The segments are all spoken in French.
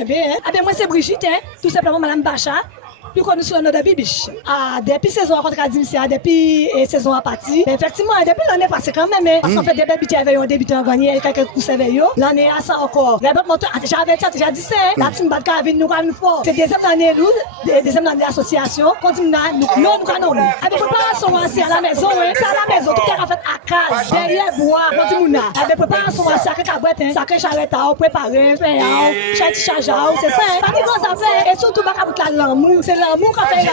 hein. Ah ben moi c'est Brigitte, hein. Tout simplement Madame Bacha. Plus connu sur le nom de Bibiche. Depuis saison contre Kadimisia, depuis saison à partir. Effectivement, depuis l'année passée quand même, parce qu'on fait des bébés qui avaient un débutant gagné, quelques coups sévères. L'année à ça encore. La bonne moto, déjà avec ça, déjà dit ça. La team Badka avec nous quand même fort. C'est deuxième année, nous, deuxième année d'association. Continue, nous, avec préparation c'est à la maison, c'est à la maison. Tout est fait à case, derrière bois, continue. Avec préparation c'est à cabouette, ça que charrette à préparer, faire, charge, c'est ça. Pas de grands affaires. Et surtout, pas l'amour, c'est l'amour qu'on fait là.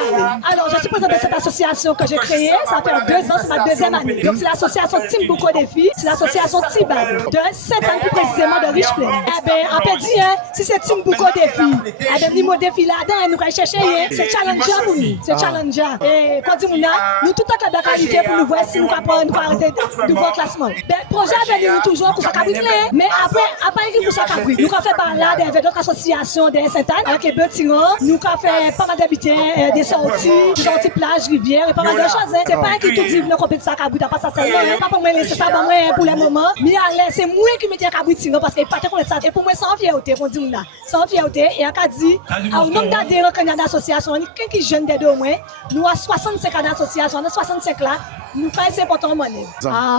Alors, je suis présidente de cette association que j'ai créée. Ça fait 2 ans, c'est ma deuxième année. Donc, c'est l'association Team Bouco Défi, c'est l'association Tibad. De 7 ans plus précisément de Richplay. Eh bien, après dit, si c'est Team Bouco Défi, eh bien, niveau défi là-dedans, nous allons chercher, c'est challenger pour nous. C'est challenger. Et quand on a, nous tout le temps de qualité pour nous voir si nous pouvons arrêter de voir classement. Le projet avait nous toujours pour ça cabrit, mais après il pour ça cabrit. Nous avons fait balade avec d'autres associations de Saint-Anne, avec les bâtiments. Nous avons fait pas mal d'habitants. Des sorties plage, rivière et pas mal de choses. C'est pas qui tout dit, nous compétition à Cabrit, pas ça seulement. Pas pour moi laisser ça pour moi pour le moment. Mais c'est moi qui me dis à Cabrit parce qu'il pas te connaître ça. Et pour moi, sans fierté, on dit là. Sans fierté, et on a dit, au nombre d'adhérents qu'il y a d'associations, qui jeune des deux moins, nous avons 65 d'associations, on a 65 là. Nous faisons c'est important monnaie.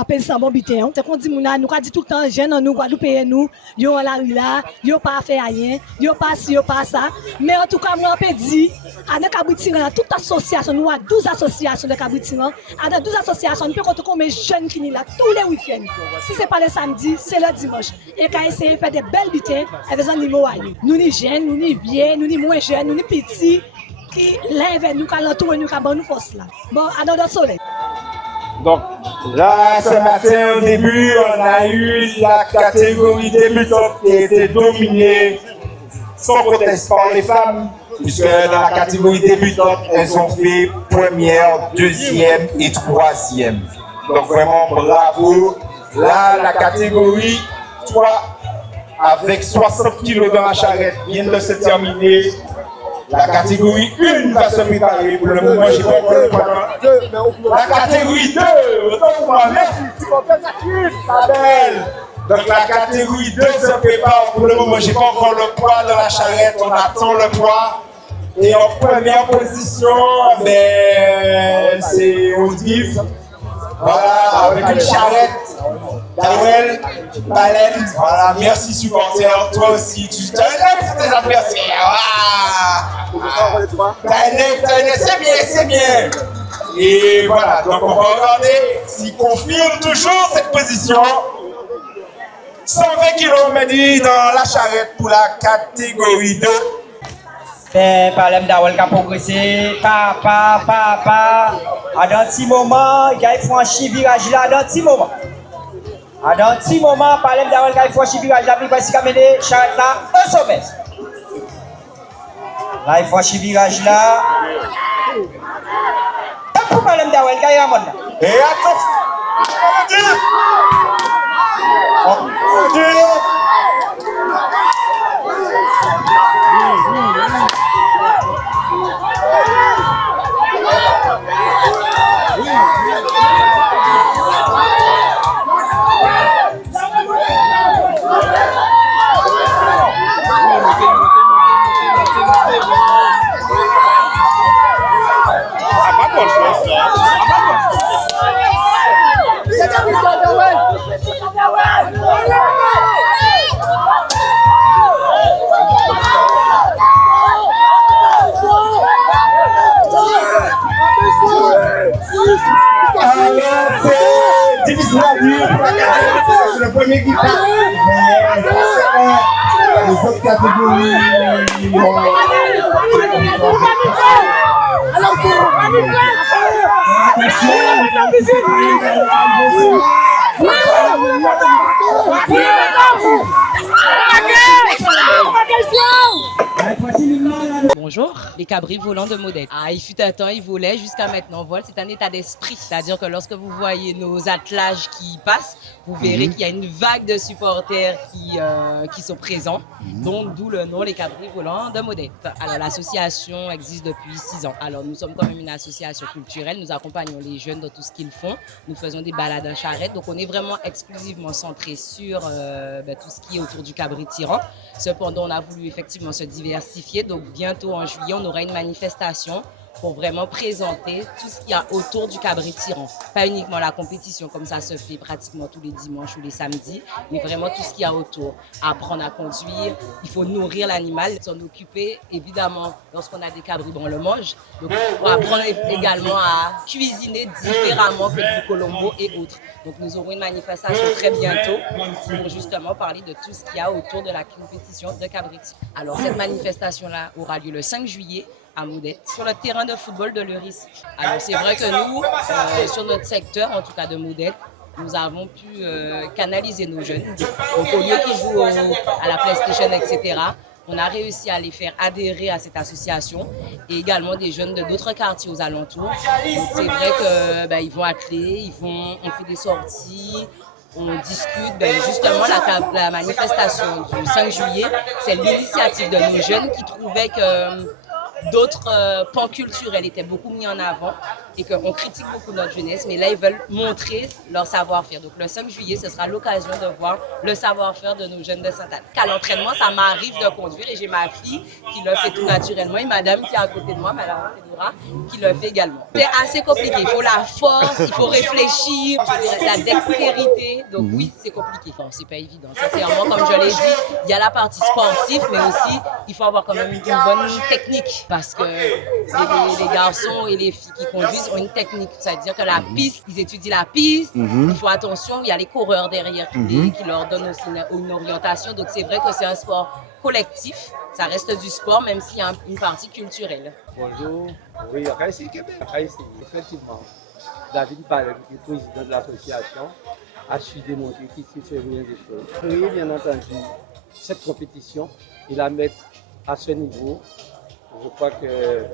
Pays sans bon bitin. C'est qu'on dit nous avons dit tout le temps jeunes nous Guadeloupéens nous, yo la rue là, yo pas faire rien, yo pas ci, yo pas ça. Mais en tout cas moi on peut dire avec Cabrit-Tiran toute association nous avons 12 associations de Cabrit-Tiran. Avec 12 associations nous peut compter combien de jeunes qui sont là tous les week-ends. Si c'est pas le samedi, c'est le dimanche. Et quand essayer de faire des belles bitins avec des animaux nous ni jeunes, nous ni vieux, nous ni moins jeunes, nous ni petits qui lèvent nous quand l'entour nous quand nous force là. Bon, à dans le soleil. Donc là, ce matin, au début, on a eu la catégorie débutante qui a été dominée sans proteste par les femmes, puisque dans la catégorie débutante, elles ont fait première, deuxième et troisième. Donc vraiment, bravo. Là, la catégorie 3, avec 60 kg dans la charrette, vient de se terminer. La catégorie 1 va se préparer. Pour le moment, j'ai pas encore le poids. La catégorie 2, autant pour moi, merci. Donc la catégorie 2 se prépare. Pour le moment, j'ai pas encore le poids dans la charrette. On attend le poids. Et en première position, c'est Audive. Voilà, avec une charrette. Daniel, Baleine, voilà, merci supporter, toi aussi, tu t'as un pour tes adversaires. C'est bien. Et voilà, donc on va regarder s'il confirme toujours cette position. 120 km dans la charrette pour la catégorie 2. Palem d'Awel qui a progressé, À dans un petit moment, il a franchi le virage là, dans un petit moment. Dans un petit moment, Palem d'Awel qui a franchi le virage là, puis il a mené charrette là, un sommet. Là, il franchi le virage là. Et pour Palem d'Awel qui a la monnaie. Et attention! C'est difficile à dire pour la catégorie, c'est le premier qui passe. Mais les autres catégories. Bon, bonjour. Les cabris volants de Modène. Il fut un temps, ils volaient, jusqu'à maintenant volent. C'est un état d'esprit. C'est-à-dire que lorsque vous voyez nos attelages qui passent, vous verrez qu'il y a une vague de supporters qui sont présents. Donc, d'où le nom Les cabris volants de Modène. Alors, l'association existe depuis 6 ans. Alors, nous sommes quand même une association culturelle. Nous accompagnons les jeunes dans tout ce qu'ils font. Nous faisons des balades en charrette. Donc, on est vraiment exclusivement centré sur tout ce qui est autour du cabri tirant. Cependant, on a voulu effectivement se diversifier. Donc, bientôt en juillet, on aura une manifestation pour vraiment présenter tout ce qu'il y a autour du cabri tirant. Pas uniquement la compétition, comme ça se fait pratiquement tous les dimanches ou les samedis, mais vraiment tout ce qu'il y a autour. Apprendre à conduire, il faut nourrir l'animal, s'en occuper. Évidemment, lorsqu'on a des cabris, on le mange. Donc, il faut apprendre également à cuisiner différemment que du colombo et autres. Donc, nous aurons une manifestation très bientôt pour justement parler de tout ce qu'il y a autour de la compétition de cabri tirant. Alors, cette manifestation-là aura lieu le 5 juillet à Modène, sur le terrain de football de l'Euris. Alors c'est vrai que nous, sur notre secteur, en tout cas de Modène, nous avons pu canaliser nos jeunes. Donc au lieu qu'ils jouent à la PlayStation, etc., on a réussi à les faire adhérer à cette association et également des jeunes de d'autres quartiers aux alentours. Donc c'est vrai qu'ils vont atteler, on fait des sorties, on discute. Justement, la manifestation du 5 juillet, c'est l'initiative de nos jeunes qui trouvaient que d'autres pans culturels étaient beaucoup mis en avant et qu'on critique beaucoup notre jeunesse, mais là, ils veulent montrer leur savoir-faire. Donc, le 5 juillet, ce sera l'occasion de voir le savoir-faire de nos jeunes de Sainte-Anne. Qu'à l'entraînement, ça m'arrive de conduire et j'ai ma fille qui le fait tout naturellement et madame qui est à côté de moi, madame Théodora, qui le fait également. C'est assez compliqué. Il faut la force, il faut réfléchir, la dextérité. Donc, oui, c'est compliqué. Enfin, c'est pas évident. Sincèrement, comme je l'ai dit, il y a la partie sportive, mais aussi, il faut avoir quand même une bonne technique. Parce que les garçons et les filles qui conduisent ont une technique. C'est-à-dire que la piste, ils étudient la piste, il faut attention, il y a les coureurs derrière qui leur donnent aussi une orientation. Donc c'est vrai que c'est un sport collectif, ça reste du sport même s'il y a une partie culturelle. Bonjour, oui, ici Québec. Ici, effectivement, David Ballet, le président de l'association, a su démontrer qu'ici fait rien des choses. Créer bien entendu cette compétition et la mettre à ce niveau. Je crois que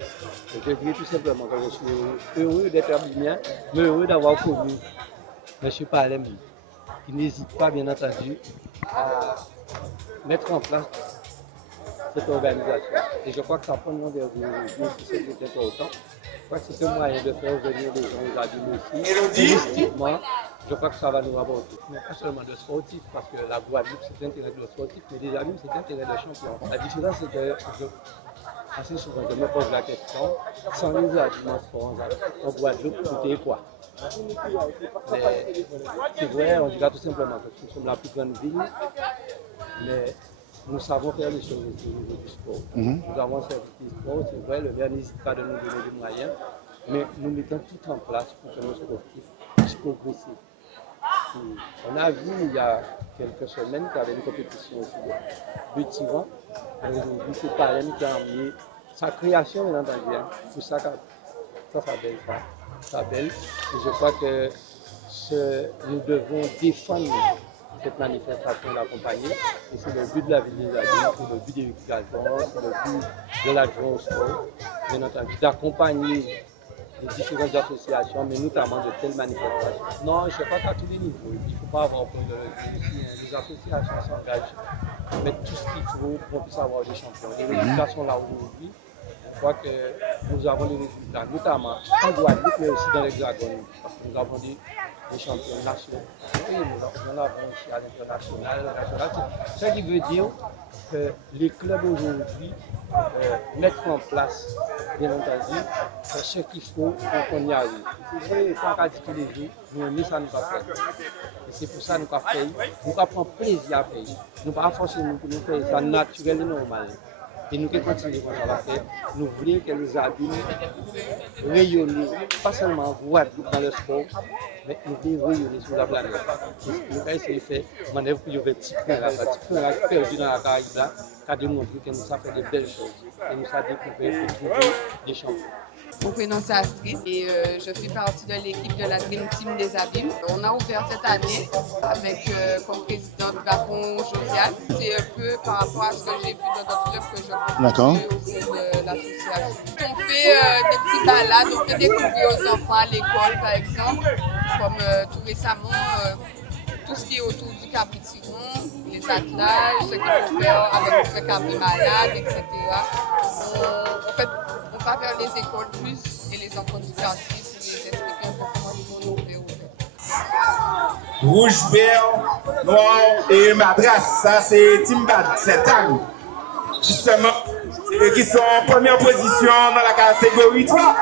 je dis tout simplement que je suis heureux d'être arménien, mais heureux d'avoir connu M. Palem, qui n'hésite pas, bien entendu, à mettre en place cette organisation. Et je crois que ça prend une envergure aujourd'hui, si c'est important. Je crois que c'est un moyen de faire venir les gens aux adultes aussi. Mystiquement, je crois que ça va nous rapporter. Mais pas seulement de sportifs, parce que la Guadeloupe, c'est l'intérêt de sportifs, mais les adultes, c'est l'intérêt de champions. La différence, c'est que assez souvent, je me pose la question, sans les arguments sport en Guadeloupe, c'était quoi? Mais c'est vrai, on dira tout simplement que nous sommes la plus grande ville, mais nous savons faire les choses au niveau du sport. Nous avons un service du sport, c'est vrai, le maire n'hésite pas de nous donner des moyens, mais nous mettons tout en place pour que nos sportifs puissent progresser. On a vu il y a quelques semaines qu'il y avait une compétition aussi de tirant. Aujourd'hui, c'est Palem qui a emmené sa création, bien entendu. Tout ça, ça belle. Ça belle. Et je crois que nous devons défendre cette manifestation et l'accompagner. Et c'est le but de la ville des adultes, c'est le but des l'éducation, c'est le but de l'adjoint au sport, bien entendu, d'accompagner les différentes associations, mais notamment de telles manifestations. Non, je crois qu'à tous les niveaux, il ne faut pas avoir peur les associations s'engagent, mettre tout ce qu'il faut pour qu'on puisse avoir des champions. Les résultats sont là aujourd'hui. Je crois que nous avons des résultats, notamment en Guadeloupe, mais aussi dans l'Hexagone, parce que nous avons des champions nationaux. Et nous en avons aussi à l'international. Ce qui veut dire que les clubs aujourd'hui mettent en place, bien entendu, ce qu'il faut pour qu'on y arrive. C'est vrai, quand on dit tous les jours, nous aimons ça, nous pas faire. Et c'est pour ça que nous pas faire, nous pas prendre plaisir à faire. Nous pas forcer nous pour nous faire ça naturel et normal. Et nous qui continuons comme ça va faire, nous voulons que les adultes rayonnent, pas seulement dans le sport, mais nous voulons rayonner sur la planète. Nous avons essayé de faire une manœuvre pour y avoir un petit point là, perdu dans la Caraïbe, qui a démontré que nous avons fait de belles choses. Et nous avons découvert des champions. Mon prénom c'est Astrid et je fais partie de l'équipe de la Dream Team des Abîmes. On a ouvert cette année avec comme président Bacon Josiane. C'est un peu par rapport à ce que j'ai vu dans d'autres clubs que je connais au sein de l'association. On fait des petites balades, on fait découvrir aux enfants à l'école par exemple, comme tout récemment tout ce qui est autour du Cabri-Tiron, les attelages, ce qu'il faut faire avec le Cabri malade, etc. On va vers les écoles plus et les enfants du quartier pour les expliquer un peu comment on fait ouvert. Rouge, vert, noir et madras, ça c'est Timbad, c'est Tang. Justement, et qui sont en première position dans la catégorie 3.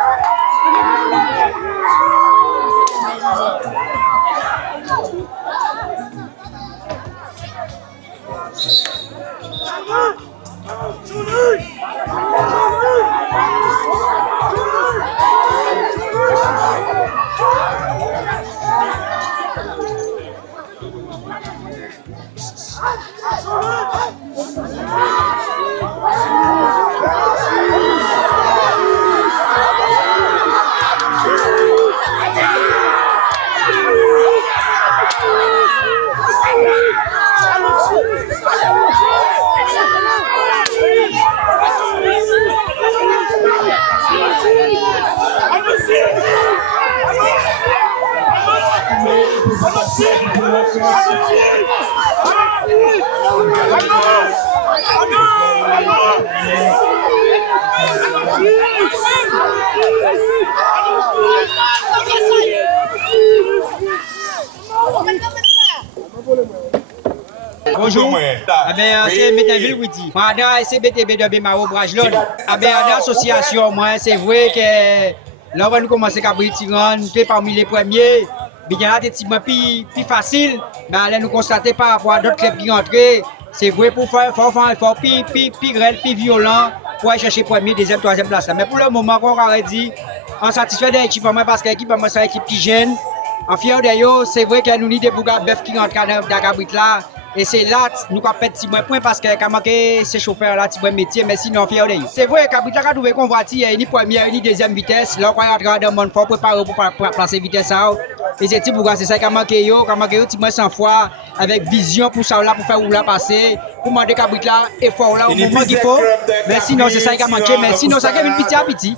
Bonjour. C'est Métanville Widi. Madame SBTB de Bemaro Brajlon. L'association, moi, c'est vrai que là, on va nous commencer à Cabri-Tiron, nous sommes parmi les premiers. Mais il y a des petits plus faciles. Mais allez nous constater par rapport à d'autres clubs qui rentrent. C'est vrai pour faire plus grêle, plus violent pour aller chercher premier, deuxième, troisième place. Mais pour le moment, on aurait dit, on satisfait de l'équipe parce que l'équipe c'est une équipe qui jeune. En fier de c'est vrai qu'il y a nous des bougas bœuf qui rentrent dans Cabrit là. Et c'est là nous avons fait petit point parce que quand ces chauffeurs là petit métier mais sinon fier de c'est vrai Cabrit là quand qu'on voit il y a une première une deuxième vitesse là on va rentrer dans monde fort préparer pour placer vitesse ça et c'est petit bougas c'est ça qui manqué petit moins 100 fois avec vision pour ça là pour faire où là passer pour demander Cabrit là effort là au moment qu'il faut mais sinon c'est ça qui a manqué mais sinon ça qui est petit à petit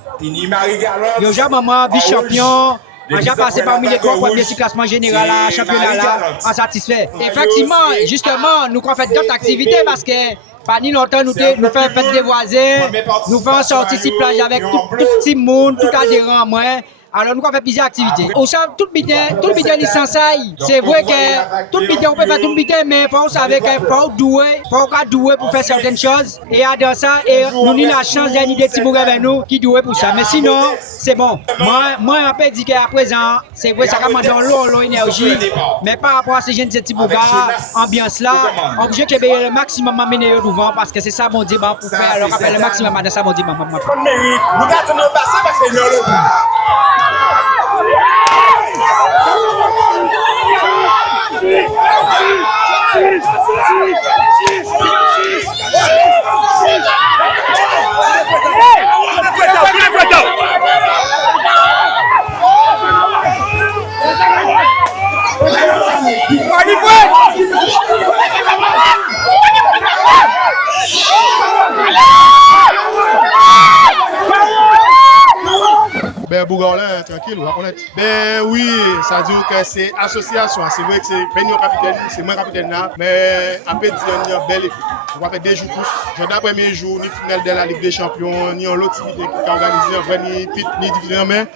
yo déjà maman vice champion. On a passé parmi les trois premiers classements général à championnat là, on satisfait. Effectivement, justement, nous avons fait d'autres activités parce que pas ni longtemps nous faisons fête des voisins, nous faisons sortir sur plage avec tout petit monde, tout adhérent moins. Alors nous avons fait plusieurs activités. Au sein tout le bidon licencié. C'est vrai que tout le bidon on peut faire tout le bidon mais il faut savoir qu'il faut douer pour faire certaines choses et dans ça et nous avons la chance d'avoir des petits bourgs avec nous qui douent pour ça. Mais sinon c'est bon. Moi on peut dire qu'à présent c'est vrai ça commence dans l'eau énergie mais par rapport à ces jeunes petits bourgs ambiance là obligé que le maximum amener devant parce que c'est ça bon Dieu pour faire alors après le maximum dans ça bon Dieu. Nous gardons passer parce que nous Ben Bougaolin, tranquille, on est. Ben oui, ça dit que c'est association, c'est vrai que c'est Benio capitaine, c'est moi capitaine là, mais après il y a une belle équipe. On va faire 2 jours tous. J'ai le premier jour, ni finale de la Ligue des Champions, ni l'autre activité qui est organisée, ni division, mais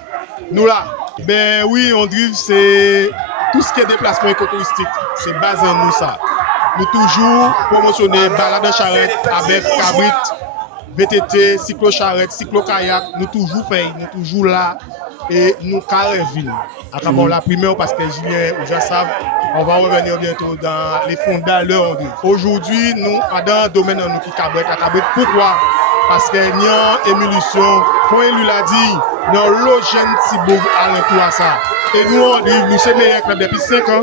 nous là, ben oui, on drive, c'est tout ce qui est déplacement éco-touristique, c'est basé en nous ça. Nous toujours promotionner balade de charrette avec Cabrit. VTT, cyclo-charrette, cyclo-kayak, nous toujours faisons, nous toujours là et nous carréville. À travers la première parce que Julien ou Jean-Sab, on va revenir bientôt dans les fondateurs. Aujourd'hui, nous, dans le domaine de nous qui Cabrit. Pourquoi? Parce qu'il y a une émulsion, comme il l'a dit, il y a l'autre jeune Thibaut à l'entour à ça. Et nous, on dit, nous sommes meilleurs clubs depuis 5 ans.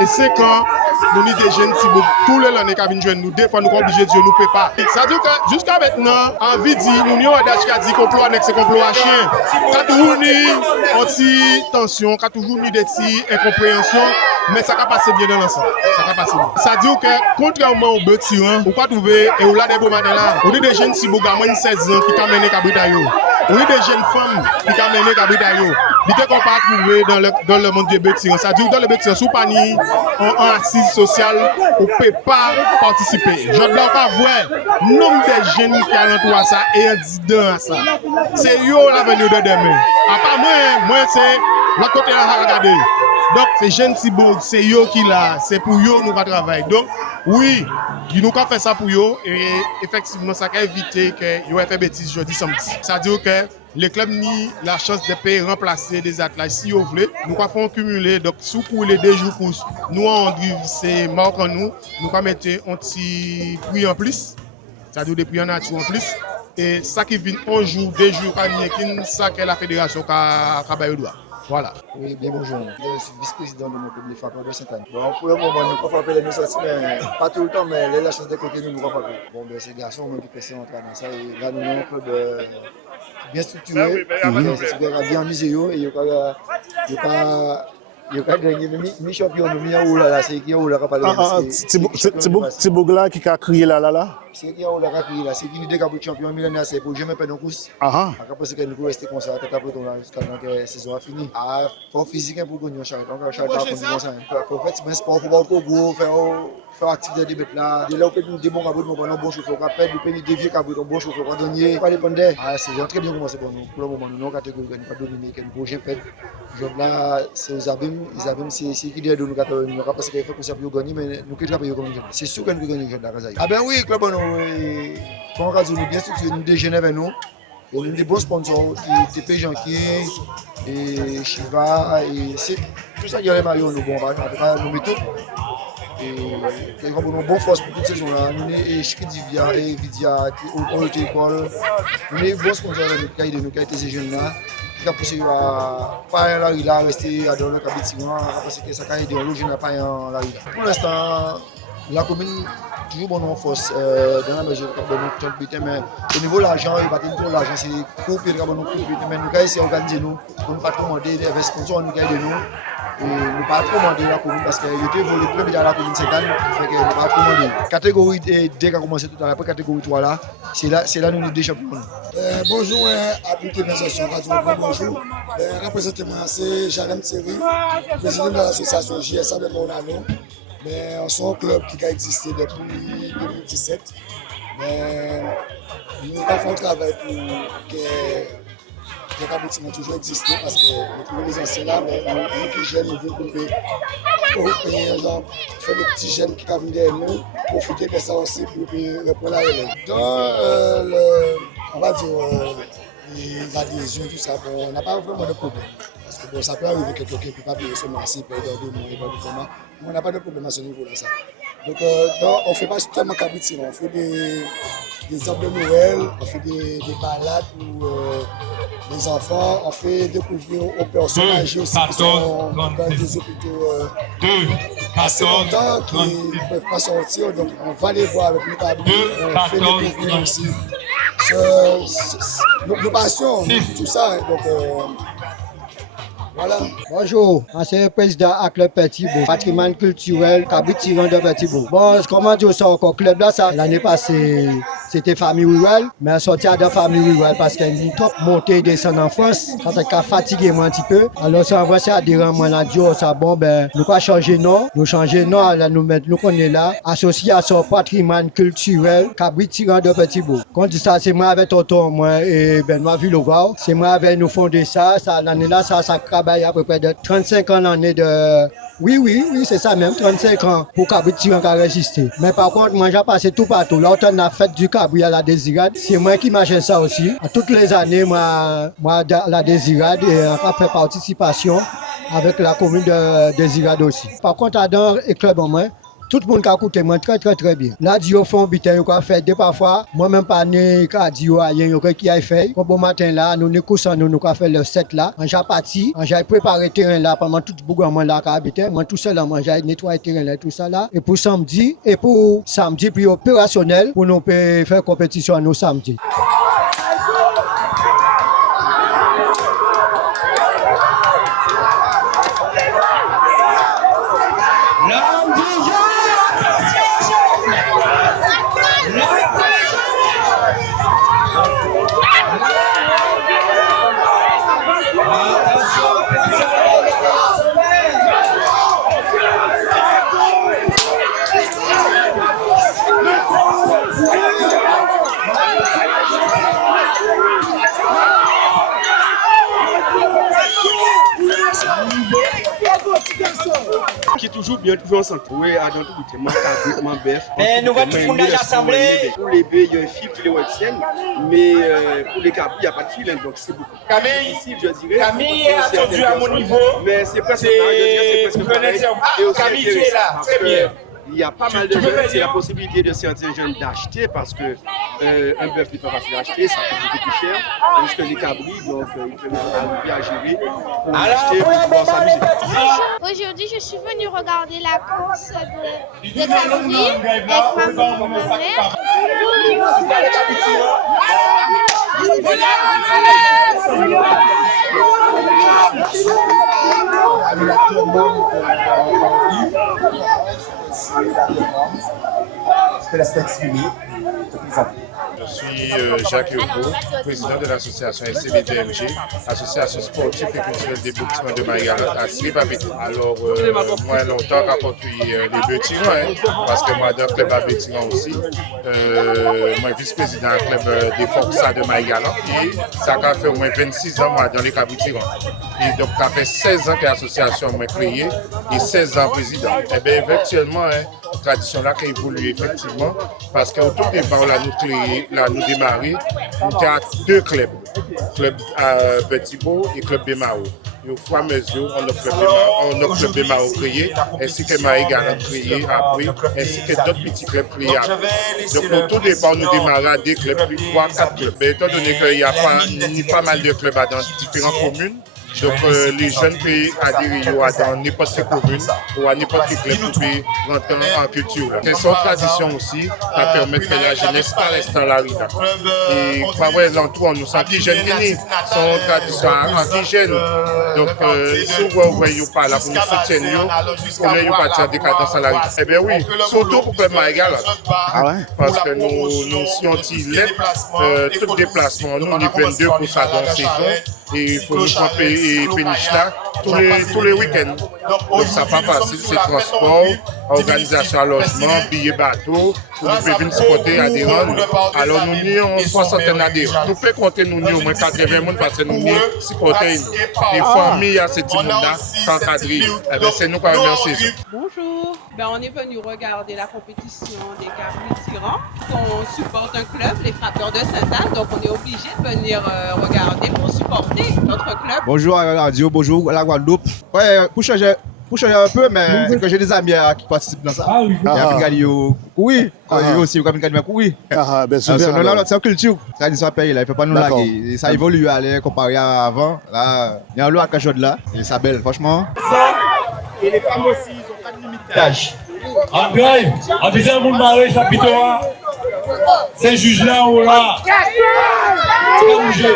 Et 5 ans, nous avons des jeunes qui tous les années qui viennent joindre nous, des fois nous sommes obligés de dire nous ne pouvons pas. Ça veut dire que jusqu'à maintenant, en vie dit, nous avons un dit complot avec ce complot à chien. Quand toujours une anti-tension, quand toujours une des incompréhension, mais ça va passer bien dans l'ensemble. Ça va passer bien. Ça veut dire que contrairement aux bêtes tyran, vous pouvez trouver, et vous l'avez des beaux matins là, vous avez des jeunes qui ont 16 ans qui ont mené Kabritayo. Vous avez des jeunes femmes qui ont mené Kabritayo. Vous qu'on pas trouver dans le monde des bêtes tyran. Ça veut dire que dans le bêtes tyran, sous panier, en assise sociale, on ne peut pas participer. Je dois pas voir le nombre de jeunes qui ont à ça et un dissident à ça. C'est eux l'avenir de demain. À part moi c'est l'autre côté à regarder. Donc, c'est jeunes Tibourg, c'est eux qui là, c'est pour eux nous va travailler. Donc, oui, ils nous ont fait ça pour eux et effectivement, ça a évité qu'ils aient fait bêtises jeudi samedi. Ça veut dire que les clubs n'ont la chance de payer remplacer des athlètes si vous voulez. Nous avons cumuler, donc, si pour les 2 jours pour nous, on c'est marque en nous, nous avons mettre un petit prix en plus, c'est-à-dire des prix en nature en plus. Et ça qui vient 1 jour, 2 jours, ça que la fédération a travaillé au doigt. Voilà. Oui, bien bonjour. Je suis vice-président de mon club, les frappeurs de Sainte-Anne. Bon, pour le moment, nous ne pouvons pas frapper les naissances, mais pas tout le temps, mais la chance de côté, nous ne pouvons pas frapper. Bon, ben, ces garçons, qui passent en train de ça, et là, nous avons un club bien structuré, bien misé, et il n'y a pas gagné, mais champion, mais là, c'est qui a eu la capacité. C'est Bogla qui a crié là. C'est qui a eu la capacité, c'est qui nous décapite champion millénaire, c'est pour jamais perdre une course. Après, c'est que nous restons comme ça, tête à peloton jusqu'à ce que la saison a fini. Pour physique pour gagner, Charlotte, donc Charlotte a continué comme ça. Pour faire un sport, il faut pas gros, faire activité de bête là. De là où nous des bons cabots, nous prenons un bon chauffeur, on perd du pays dévier cabots, un bon chauffeur, on donne pas dépendre. La saison très bien commencé pour nous. Pour le moment, nous n'avons catégorie, nous pas dominer, que nous projet fait. Là, c'est aux abîmes, c'est qui dit de nous parce qu'il faut que ça puisse gagner, mais nous qui travaillons comme nous. C'est sûr que nous gagnons la Kazaï. Ah ben oui, club nous, quand on bien structuré, nous déjeunons avec nous. Et nous avons des bons sponsors, TP Janky, et Shiva, et c'est tout ça qui est Mario, nous mettons. Et nous avons une bonne force pour toute cette saison-là. Nous avons Shkidivia et Vidia, on le école. Nous avons des bons sponsors qui ont été ces jeunes-là. Qui ont poussé à pas la rue là, rester dans le cabinet, parce que ça a aidé, le jeune n'a pas en la rue. Pour l'instant, la commune toujours bonne en force dans la mesure où nous sommes mais au niveau de l'argent, il va être l'argent, c'est coupé, mais nous avons essayé d'organiser nous, pour ne pas commander des sponsors, nous avons nous. Et nous ne pas commander la commune parce qu'il était volé premier dans la commune 50 qui fait que nous ne pas commander. Catégorie D qui a commencé tout à l'heure, après catégorie 3 là, c'est là nous des champions. Bonjour à toute l'organisation, bonjour. Représentement c'est Jalem Thierry, président de l'association JSA de Monano. Mais on est un club qui a existé depuis 2017. Mais nous avons fait un travail pour que les cabotines ont toujours existé parce que nous trouvons les anciens là, mais nous qui jeunes, nous voulons faire des petits jeunes qui viennent derrière nous, profiter de ça aussi pour reprendre la relève. Dans on va dire, les adhésions, tout ça, bon, on n'a pas vraiment de problème. Parce que bon, ça peut arriver que quelqu'un ne peut pas payer son marché, payer dans 2 mois, et pas de comment. On n'a pas de problème à ce niveau-là. Donc, on ne fait pas seulement cabotine, on fait des arbres de Noël, on fait des balades pour les enfants, on fait découvrir aux personnes âgées aussi qui sont dans des hôpitaux assez longtemps, qui ne peuvent pas sortir. Donc, on va les voir avec nos tabliers, on fait découvrir aussi nos passions, tout ça. Donc, voilà. Bonjour, ancien président à Club Petit-Bourg, patrimoine culturel, Kabritayo de Petit-Bourg. Bon, comment dire ça encore, club là, ça, l'année passée, c'était famille rurale, mais on sortit de famille rurale parce qu'il y a une top montée et descendre en France, ça a fatigué moi un petit peu. Alors, ça va ça adhérent, moi, la dit, ça bon, ben, nous pas changer nom, là, nous mettre, nous qu'on est là, association patrimoine culturel, Kabritayo de Petit-Bourg. Quand dit ça, c'est moi avec tonton, moi, et Benoît Villoval, c'est moi avec nous fondé ça, l'année là, ça travaille à peu près de 35 ans l'année de... Oui, c'est ça même, 35 ans pour Kabritayo qui a résisté. Mais par contre, moi, j'ai passé tout partout. Là, on a fait du Cabri à la Désirade. C'est moi qui m'achète ça aussi. À toutes les années, moi la Désirade, et on a fait participation avec la commune de Désirade aussi. Par contre, dans le club en moins, tout le monde a écouté moi très bien. Là, Dio font bitin, yo a fait deux parfois. Moi-même, pas né, ka Dio a rien, qui a fait. Comme bon matin là, nous ne coussons, nous a fait le set là. On a parti, on a préparé le terrain là pendant tout le bougon là qui habitait. Moi, tout seul, moi, j'ai nettoyé le terrain là, tout ça là. Et pour samedi, puis opérationnel, pour nous faire compétition nous samedi. Qui est toujours bien, toujours ensemble. Oui, à dans tout le monde, mais nous voyons tout le monde déjà assemblé. Pour les baies, il y a un fil qui les tiennent, mais pour les cabris, il n'y a pas de fil, donc c'est beaucoup. Camille, ici, je dirais. Camille est attendu à mon niveau. Mais c'est presque pareil. Camille, tu es là, très bien. Il y a pas mal de jeunes, c'est la possibilité de certains jeunes d'acheter parce que un bœuf n'est pas facile à acheter, ça coûte beaucoup plus cher. Tandis que les cabris, donc ils peuvent arriver à gérer pour acheter, pour pouvoir s'amuser. Aujourd'hui, je suis venue regarder la course de cabris avec ma mère. Je te laisse t'exprimer, te présenter. Je suis Jacques Yoko, président de l'association SCBDMG, association sportive et culturelle des bâtiments de Marie-Galante à Sri-Babet. Alors, moi, longtemps, j'ai porté les bâtiments, parce que moi, dans le club à bâtiments aussi, moi, vice-président du club des Forçats de Marie-Galante, et ça a fait au moins 26 ans, moi, dans les cabritires. Et donc, ça fait 16 ans que l'association m'a créé et 16 ans président. Et bien, virtuellement, la tradition là qui a évolué effectivement, parce qu'au tout départ, là, nous démarré, nous avons deux clubs, club Petit Beau et club Bémao. Et au fur et à mesure, on a club Bémao créé, ainsi que Marie-Galante créé après, ainsi que d'autres petits clubs créés après. Donc au tout départ, nous démarrons à des clubs, puis 3-4 clubs. Mais étant donné qu'il y a pas mal de clubs dans différentes communes, donc les jeunes peuvent adhérer dans n'importe quelle commune ou à n'importe quel club pour rentrer en culture. C'est son tradition aussi, ça permet que la jeunesse ne reste dans la rue. Et par exemple, nous sommes qui jeunes nés, son tradition anti-jeune. Donc souvent, vous voyez pas là pour nous soutenir, pour nous partir en décadence à la rue. Eh bien oui, surtout pour le Marie-Galante. Parce que nous sommes tout déplacement, nous avons 22 pour ça dans la saison. Et il faut nous payer péniche là tous les week-ends. Donc ça pas facile, c'est transport, organisation à logement, billets bateau, pour nous venir supporter adhérents. Alors nous avons une soixantaine d'adhérents. Nous pouvons compter nous au moins 80 personnes parce que nous supporter des familles à ces petits-là qu'encadrer. C'est nous qui avons saison. Bonjour, on est venu regarder la compétition des cabris tyrans. On supporte un club, les Frappeurs de Sainte-Anne, donc on est obligé de venir regarder pour supporter notre club. Bonjour à la radio, bonjour à la Guadeloupe. Ouais, pour changer un peu, mais c'est que j'ai des amis qui participent dans ça. Il y a Pigali oui, aussi, comme Pigali oui. C'est une culture, tradition pays là, il ne faut pas nous laguer. Ça évolue aller comparé à avant. Là, il y a un lot à quelque chose là, et ça belle, franchement. Et les femmes aussi, ils n'ont pas de limite d'âge. En grève, en disant vous marrez, chapitre 1, ces juges-là ont là. Tu vas bouger.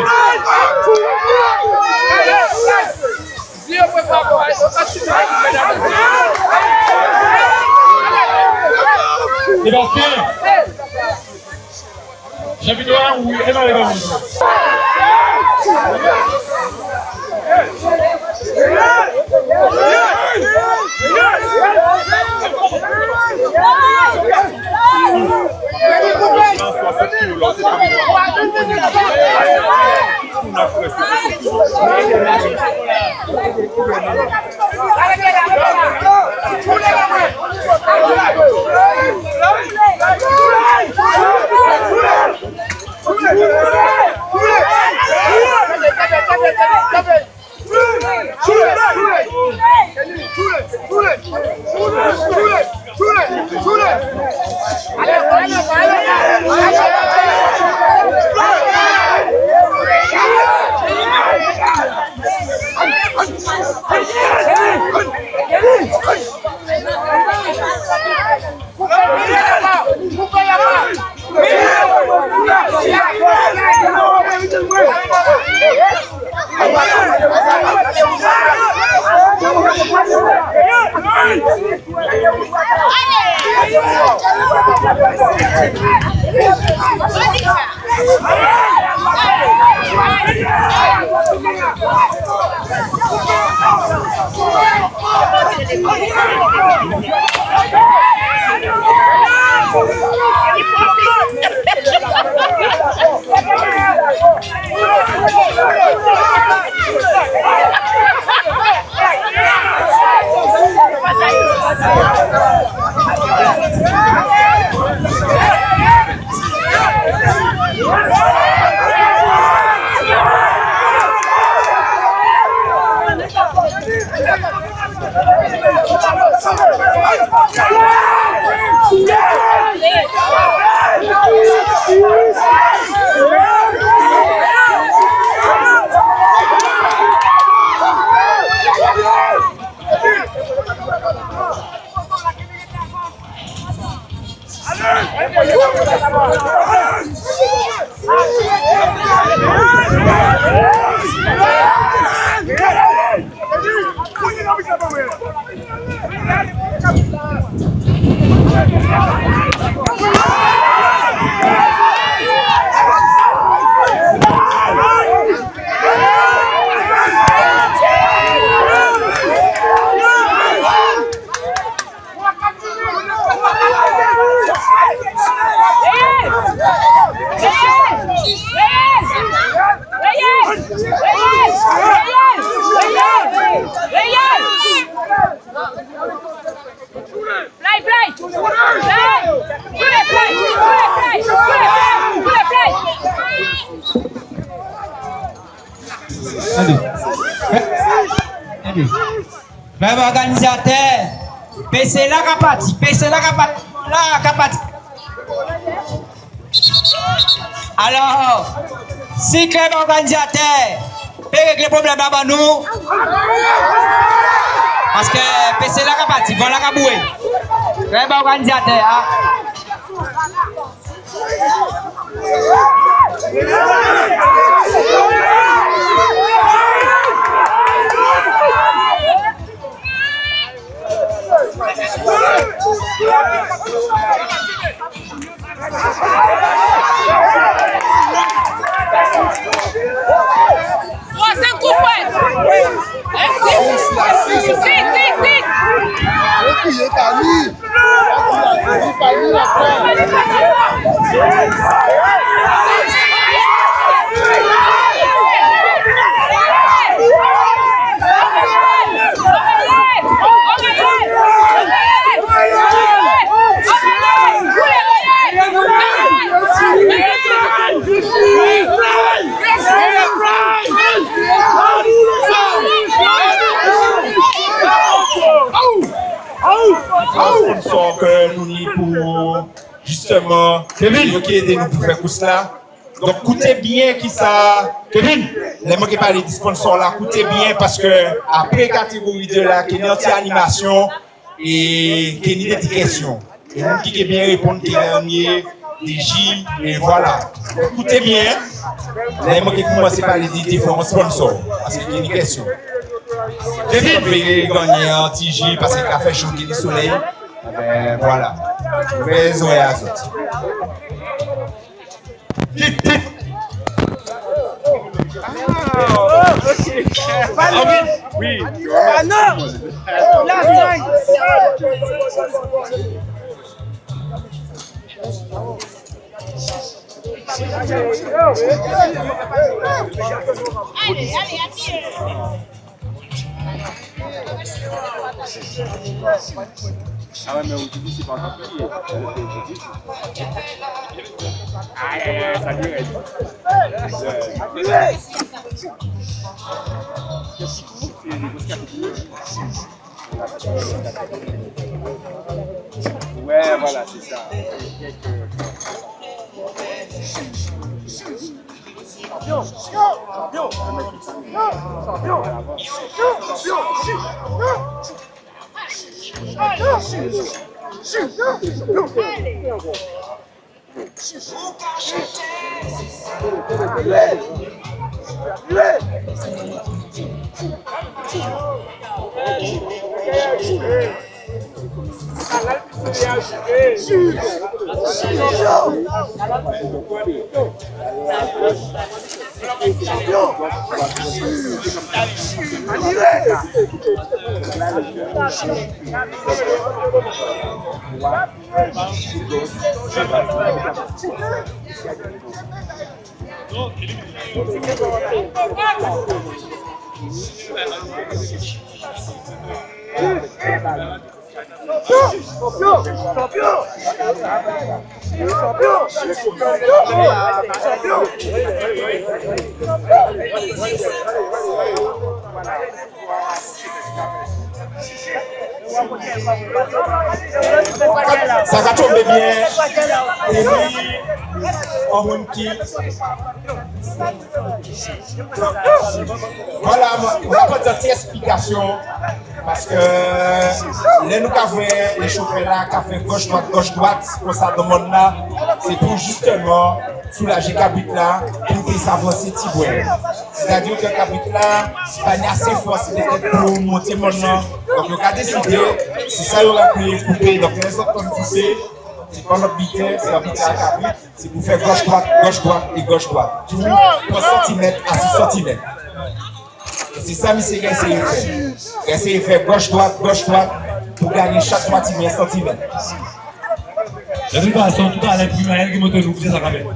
Sébastien, chapitre 1, oui, et dans les gars. Même organisateur, PC là capati, PC là capati. Alors, si club organisateur peut régler le problème avant nous, parce que PC là capati, voilà capoué. Club organisateur, hein. Sponsor que nous n'y pour justement aider nous pour faire tout cela. Donc écoutez bien qui ça. Kevin, les mots qui parlent des sponsors là, écoutez bien parce que après catégorie 2 là, qui est une animation et qui est une éducation. Et nous qui bien répondre qui est DJ et voilà. Écoutez bien. Les mots qui commencent par les différents sponsors parce qu'il y a une question. Kevin peut gagner un TG parce qu'il a fait chaud qui est soleil. Ben voilà. Raison et azote. Oui. Ah non! La 5! Allez, attire. Ah ouais, mais aujourd'hui, c'est pas encore fini. Aïe, ça dirait. Ouais, voilà, c'est ça. Champion, champion, Ça va tomber bien. un monde qui... Voilà, on va pas dire explication parce que les nous avons les chauffeurs là, qui ont fait gauche-droite, pour ça dans le monde là, c'est pour justement soulager Cabrit là, pour qu'il s'avance Tiboué. C'est-à-dire que Cabrit là, pas assez force pour monter mon nom. Donc on a décidé, c'est ça qu'on a pu couper, donc les autres comme couper. C'est pas notre bité, c'est un bité à Cabrit, c'est pour faire gauche-droite et gauche-droite. Tout 3 cm à 6 cm. C'est ça, monsieur, qui essaie de faire. Essayer de faire gauche-droite pour gagner chaque 3 cm. De toute façon, tout à l'heure, elle qui monte nous, c'est ça quand même.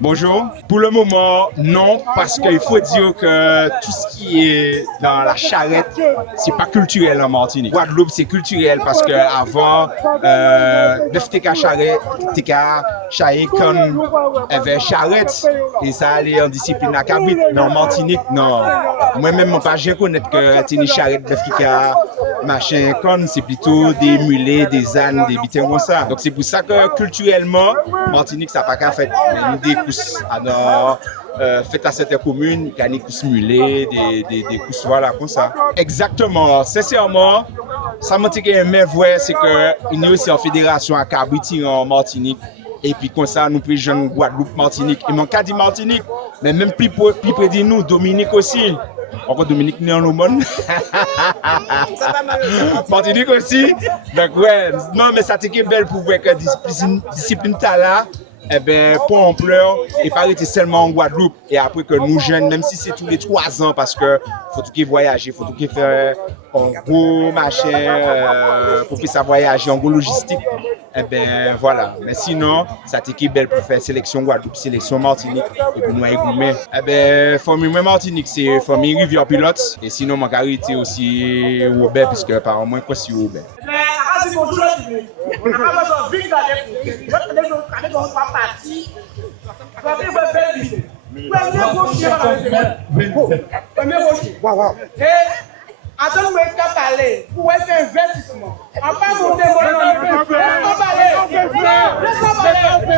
Bonjour. Pour le moment, non, parce qu'il faut dire que tout ce qui est dans la charrette, c'est pas culturel en Martinique. Guadeloupe, c'est culturel parce que avant, TK charrette, TK charrette comme avait charrette et ça allait en discipline à Cabrit. Mais en Martinique, non. Moi-même, je ne connais pas que tu une charrette TK machin con, c'est plutôt des mulets, des ânes, des bitins comme ça. Donc c'est pour ça que culturellement, Martinique, ça n'a pas qu'à faire des cousses. Alors, faites à certaines communes, il y a des cousses mulets, des cousses, voilà, comme ça. Exactement, sincèrement, ça m'a dit que mes voix, c'est qu'il y a aussi en fédération à Cabrit en Martinique. Et puis comme ça, nous prenons jeunes Guadeloupe, Martinique. Et mon cas dit Martinique, mais même plus près de nous, Dominique aussi. Encore Dominique n'est en monde. Martinique aussi. Donc ouais, non mais ça t'est belle pour voir que discipline t'as là. Eh bien, pour ampleur, et pas arrêter seulement en Guadeloupe. Et après que nous jeunes, même si c'est tous les 3 ans, parce que faut tout qui voyager, faut tout qui faire un gros machin, pour que ça voyager, en gros logistique. Eh bien, voilà. Mais sinon, ça t'est belle pour faire sélection Guadeloupe, sélection Martinique, et pour nous égoummer. Eh bien, famille Martinique, c'est famille Rivière Pilote. Et sinon, ma carité aussi Robert, puisque apparemment, quoi c'est Robert. Attends, vous êtes parler pour être investissement. On va monter mon nom. Laisse-moi parler.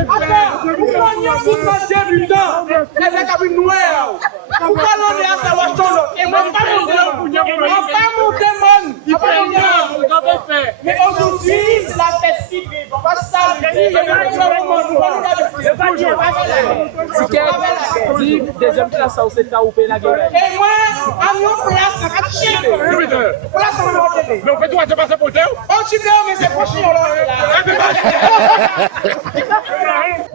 Attends, vous gagnez tout le débutant. Les cabines noires. Vous parlez de ça, Washington. Et moi, pas monter mon. Mais aujourd'hui, c'est la fête civile. On va saluer. Deuxième classe, c'est ça, ou la guerre. Et moi, à mon place, ça va chier. Mais on fait tout, c'est pas ça pour toi. Oh, tu sais, mais c'est pas chiant là.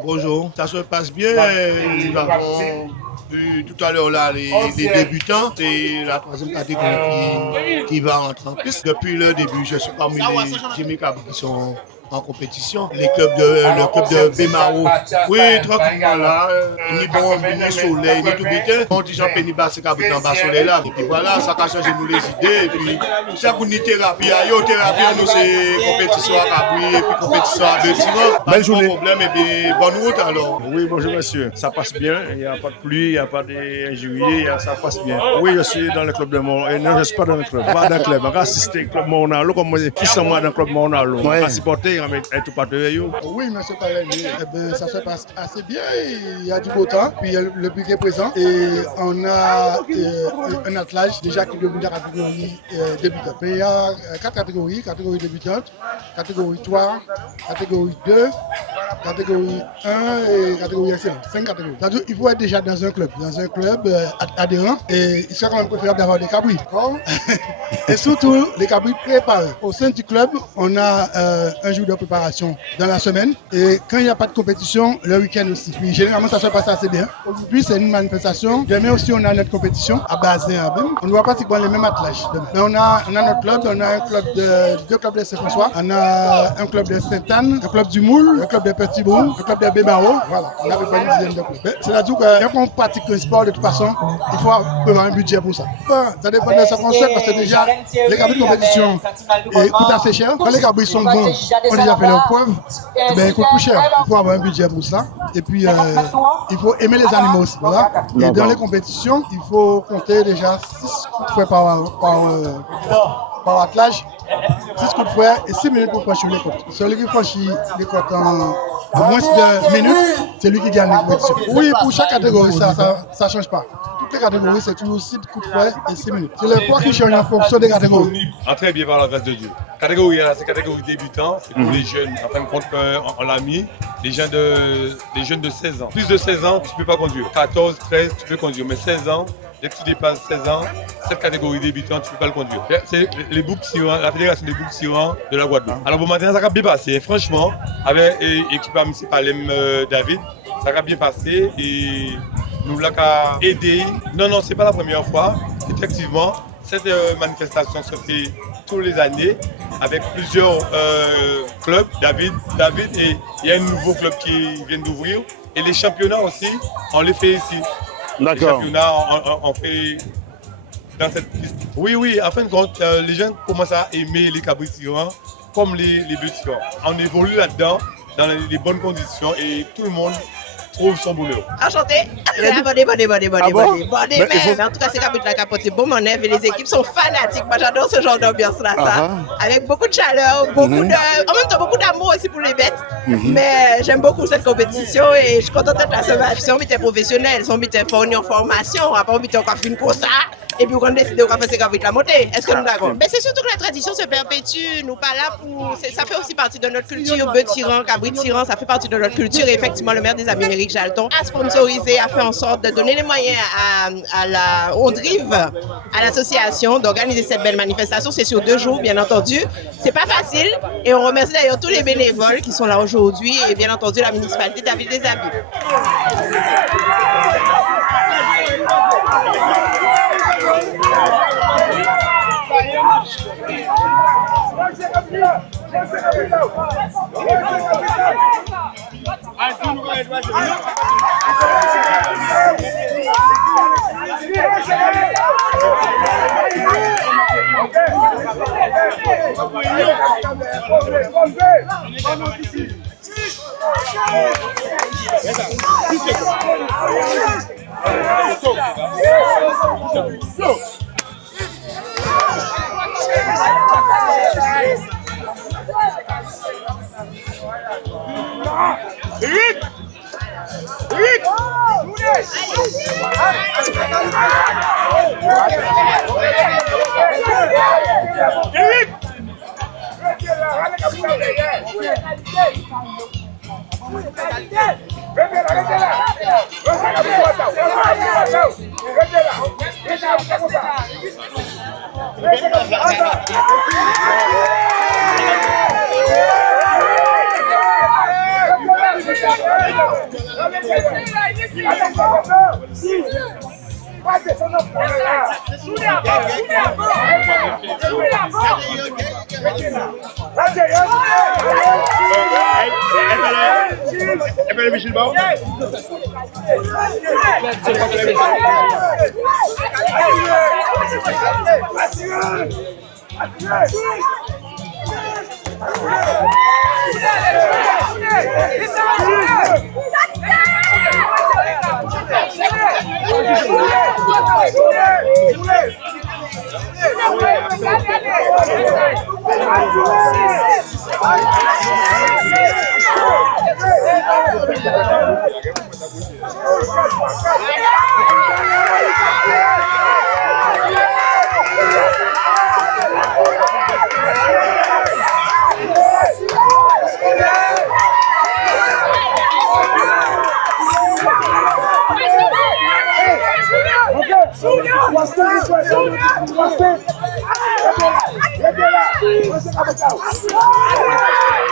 Bonjour, ça se passe bien. Nous avons vu tout à l'heure là les débutants. C'est la 3e catégorie qui va entrer en piste. Depuis le début, je suis parmi les Jimmy Cabri qui sont en compétition. Le club de Bémaro, oui, tranquillement là, ni bon, ni soleil, ni tout bien. On dit Jean Péniba, c'est qu'à en bas soleil là. Et puis voilà, ça a changé nous les idées. Et puis, chaque une thérapie, nous c'est compétition à Cabri, et puis compétition à Bétiran. Pas de problème, et puis bonne route alors. Oui, bonjour monsieur, ça passe bien. Il n'y a pas de pluie, il n'y a pas d'injuillet, ça passe bien. Oui, je suis dans le club de Mont. Non, je ne suis pas dans le club. Pas dans le club. Je vais assister au club Monalo, comme moi, qui sont moi dans le club Monalo. Je vais supporter. Oui, monsieur Pareil, ça se passe assez bien. Il y a du beau temps, puis le public est présent et on a un attelage déjà qui devient la catégorie débutante. Mais il y a 4 catégories, catégorie débutante, catégorie 3, catégorie 2, catégorie 1 et catégorie excellente. 5 catégories. C'est-à-dire qu'il faut être déjà dans un club adhérent et il serait quand même préférable d'avoir des cabris. Et surtout, les cabris préparés. Au sein du club, on a un jour de préparation dans la semaine. Et quand il n'y a pas de compétition, le week-end aussi. Puis généralement, ça se passe assez bien. Aujourd'hui, c'est une manifestation. Demain aussi, on a notre compétition à Bazin-Abim. On ne voit pratiquement les mêmes attelages. Mais on a notre club, on a un club deux clubs de Saint-François, on a un club de Sainte-Anne, un club du Moule, un club de Petit-Bourg, un club de Bémaro. Voilà, on a à peu près une dizaine de clubs. C'est-à-dire que quand on pratique le sport, de toute façon, il faut avoir un budget pour ça. Ça dépend de ce qu'on fait, parce que déjà, les cabris de compétition coûtent assez cher. Quand les cabris sont bons, on a déjà fait leur preuve, ils coûtent plus cher. Il faut avoir un budget pour ça. Et puis, il faut aimer les animaux aussi. Voilà. Et dans les compétitions, il faut compter déjà 6 coups de fouet par attelage, 6 coups de fouet et 6 minutes pour franchir les côtes. Celui qui franchit les côtes en moins de minutes, c'est lui qui gagne les compétitions. Oui, pour chaque catégorie, ça ne change pas. Toutes les catégories, c'est toujours 6 coups de fouet et 6 minutes. C'est le poids qui change en fonction des catégories. Très bien par la grâce de Dieu. Catégorie A, c'est catégorie débutant, c'est pour les jeunes. En fin de compte, on l'a mis, les jeunes de 16 ans. Plus de 16 ans, tu ne peux pas conduire. 14, 13, tu peux conduire, mais 16 ans, dès que tu dépasses 16 ans, cette catégorie débutant, tu ne peux pas le conduire. C'est les boucs sirants, la fédération des boucs sirants de la Guadeloupe. Alors, bon matin, ça a bien passé. Franchement, avec l'équipe municipale David, ça a bien passé et nous l'avons aidé. Non, c'est pas la première fois. Effectivement, cette manifestation se fait tous les années avec plusieurs clubs. David et il y a un nouveau club qui vient d'ouvrir. Et les championnats aussi, on les fait ici. Les championnats, on fait dans cette piste. Oui, en fin de compte, les gens commencent à aimer les cabris sirants comme les bœufs sirants. On évolue là-dedans, dans les bonnes conditions et tout le monde trouve son bonheur. Enchanté. Abonné. Mais en tout cas, c'est Cabrit la capote, bon manœuvre et les équipes sont fanatiques. Moi, j'adore ce genre d'ambiance-là, avec beaucoup de chaleur, en même temps beaucoup d'amour aussi pour les bêtes. Mais j'aime beaucoup cette compétition et je suis contente d'être là ce match. Ils sont professionnels, ils sont en formation, après on a fait une course. Et puis on a décidé de faire ces cabris la montée. Est-ce que nous d'accord? Mais c'est surtout que la tradition se perpétue. Nous pas là pour. Ça fait aussi partie de notre culture. Bœuf tirant, cabri tirant, ça fait partie de notre culture. Et effectivement, le maire des Abymes, Éric Jalton, a sponsorisé, a fait en sorte de donner les moyens au DRIV, à l'association, d'organiser cette belle manifestation. C'est sur 2 jours, bien entendu. C'est pas facile. Et on remercie d'ailleurs tous les bénévoles qui sont là aujourd'hui et bien entendu la municipalité de la ville des Abymes. Let's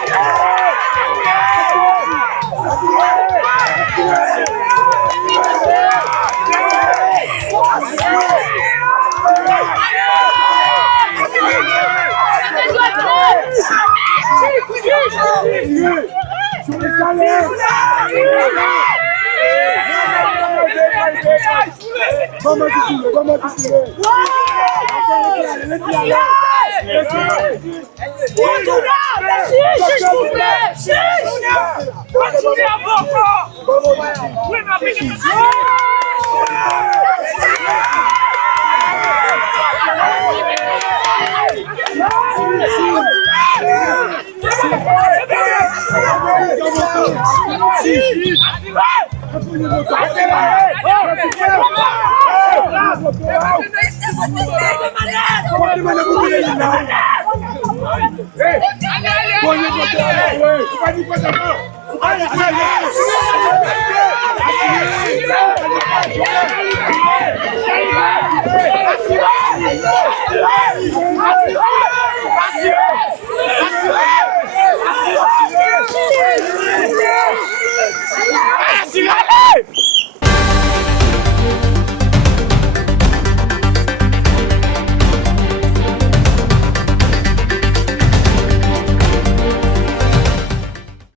go. Allez,